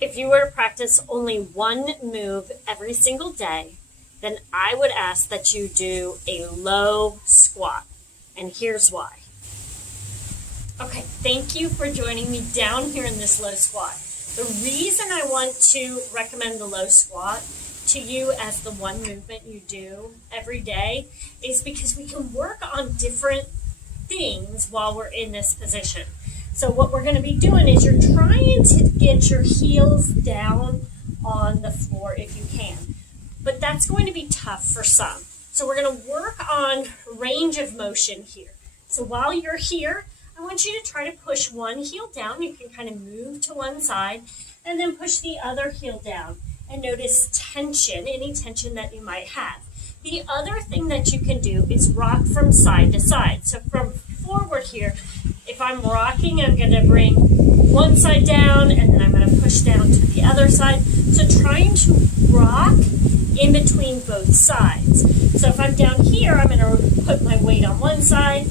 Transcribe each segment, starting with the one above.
If you were to practice only one move every single day, then I would ask that you do a low squat. And here's why. Okay, thank you for joining me down here in this low squat. The reason I want to recommend the low squat to you as the one movement you do every day is because we can work on different things while we're in this position. So what we're going to be doing is you're trying to get your heels down on the floor if you can. But that's going to be tough for some. So we're going to work on range of motion here. So while you're here, I want you to try to push one heel down. You can kind of move to one side and then push the other heel down. And notice tension, any tension that you might have. The other thing that you can do is rock from side to side. So from forward here, if I'm rocking, I'm going to bring one side down and then I'm going to push down to the other side. So trying to rock in between both sides. So if I'm down here, I'm going to put my weight on one side,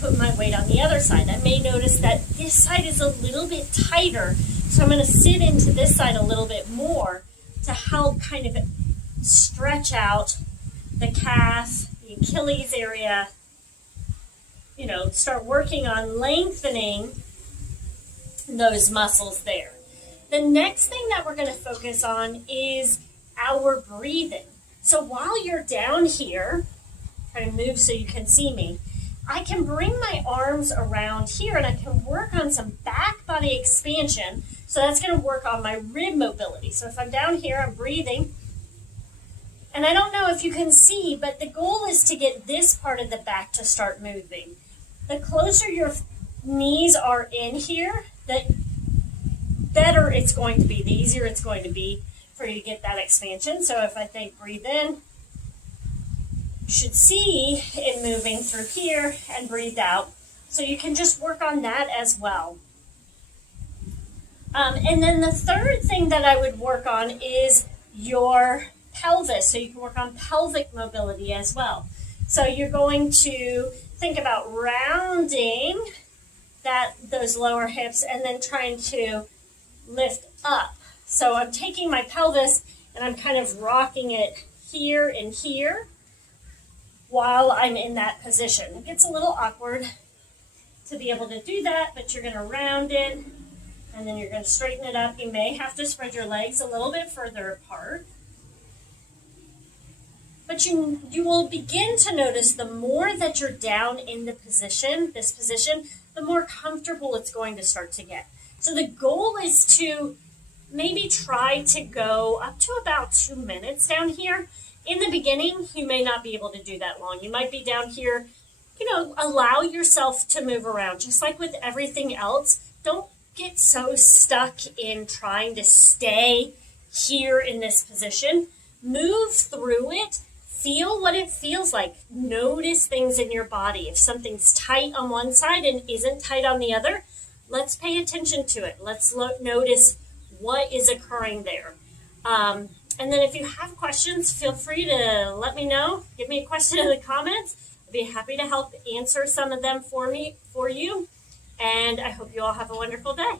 put my weight on the other side. I may notice that this side is a little bit tighter, so I'm going to sit into this side a little bit more to help kind of stretch out the calf, the Achilles area, start working on lengthening those muscles there. The next thing that we're going to focus on is our breathing. So while you're down here, try to move so you can see me, I can bring my arms around here and I can work on some back body expansion. So that's going to work on my rib mobility. So if I'm down here, I'm breathing. And I don't know if you can see, but the goal is to get this part of the back to start moving. The closer your knees are in here, the better it's going to be, the easier it's going to be for you to get that expansion. So if I think breathe in, you should see it moving through here and breathe out. So you can just work on that as well. And then the third thing that I would work on is your pelvis. So you can work on pelvic mobility as well. So you're going to think about rounding those lower hips and then trying to lift up. So I'm taking my pelvis and I'm kind of rocking it here and here while I'm in that position. It gets a little awkward to be able to do that, but you're going to round it and then you're going to straighten it up. You may have to spread your legs a little bit further apart. But you will begin to notice the more that you're down in this position, the more comfortable it's going to start to get. So the goal is to maybe try to go up to about 2 minutes down here. In the beginning, you may not be able to do that long. You might be down here, allow yourself to move around. Just like with everything else, don't get so stuck in trying to stay here in this position. Move through it. Feel what it feels like. Notice things in your body. If something's tight on one side and isn't tight on the other, let's pay attention to it. Let's notice what is occurring there. And then if you have questions, feel free to let me know. Give me a question in the comments. I'd be happy to help answer some of them for you. And I hope you all have a wonderful day.